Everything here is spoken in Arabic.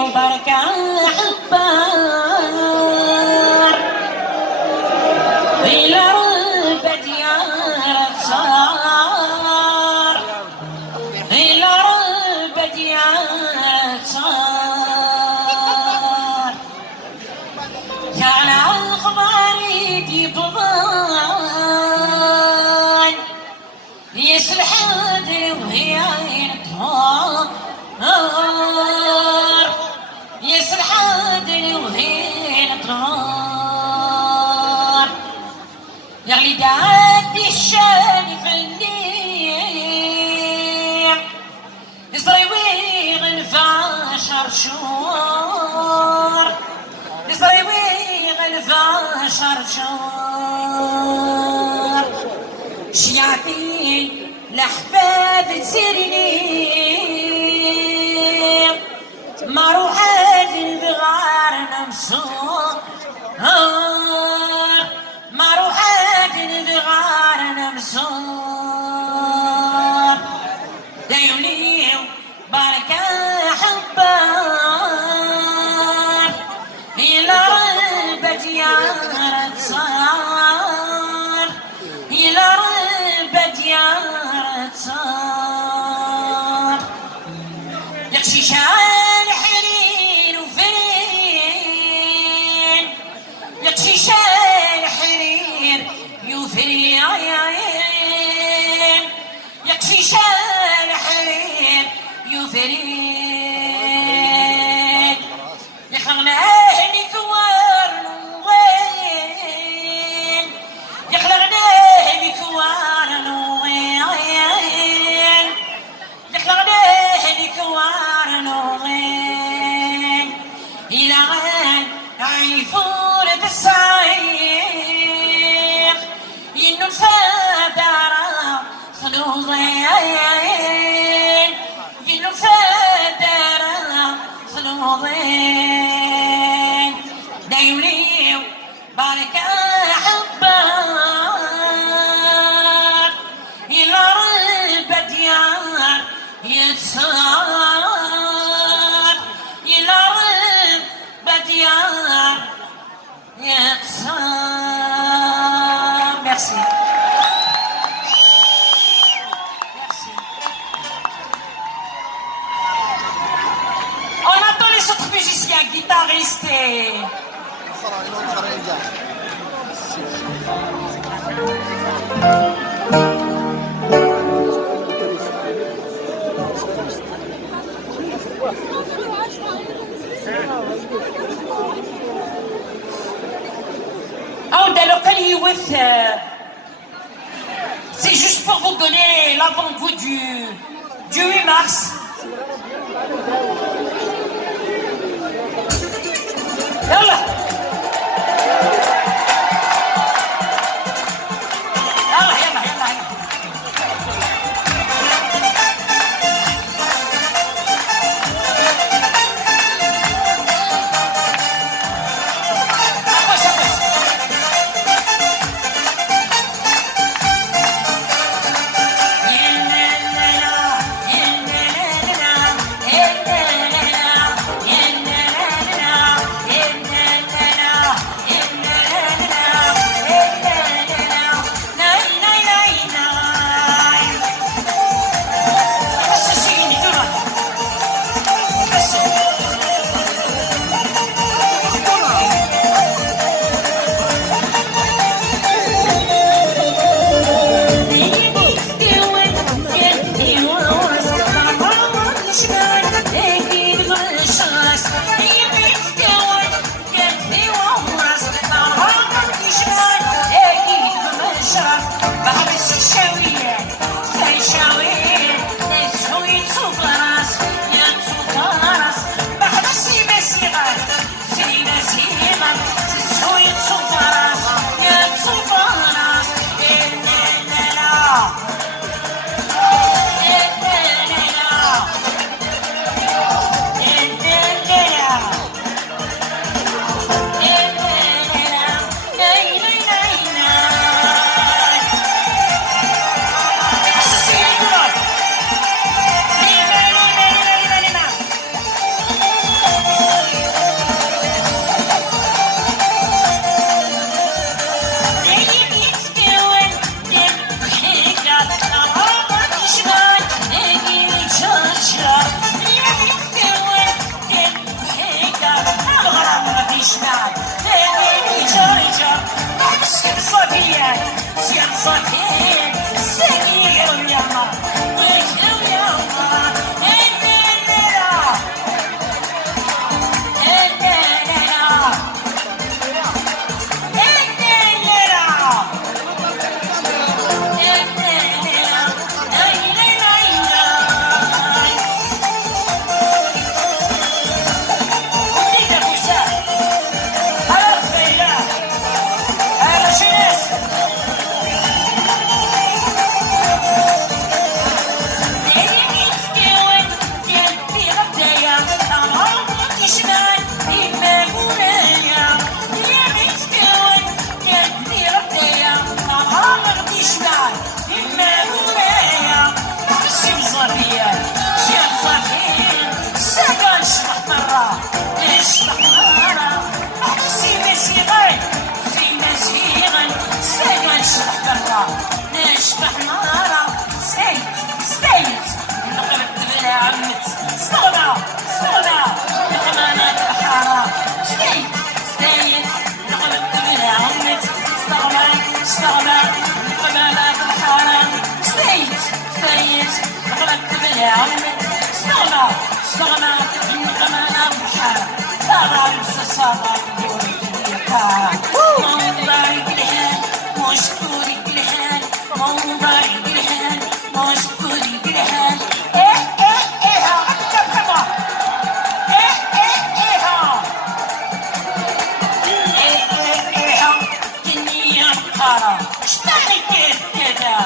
وبركة حبار إلى رب ديار صار إلى رب ديار صار كان الخبر يبضان يسلح هدري وهي ينطهار يسلح هدري وهي ينطهار يغلي دادي الشان في النيع يصري ويغنفع شرشور يصري ويغنفع شرشور شياطين الأحباب تسيرني ما روحات بغار نمسور ما روحات بغار نمسور دايولي بركة حبار إلى رب ديار صار إلى رب ديار صار يخشي شان حنين وفرين يخشي شان حنين يوفرين يخشي شان حنين يوفرين يخلقنا أهلي كوار نوين يخلقنا أهلي كوار نوين يخلقنا أهلي كوار نوين إلى غير عيفور بالصعيق إنو الفدارة خلوضين إنو الفدارة خلوضين دايوليو بركة حبار إلى رب ديار يتصار إلى رب ديار يتصار. Merci. On attend les autres musiciens, guitaristes et... C'est juste pour vous donner l'avant-goût du 8 mars. Yalla. اشتغل كده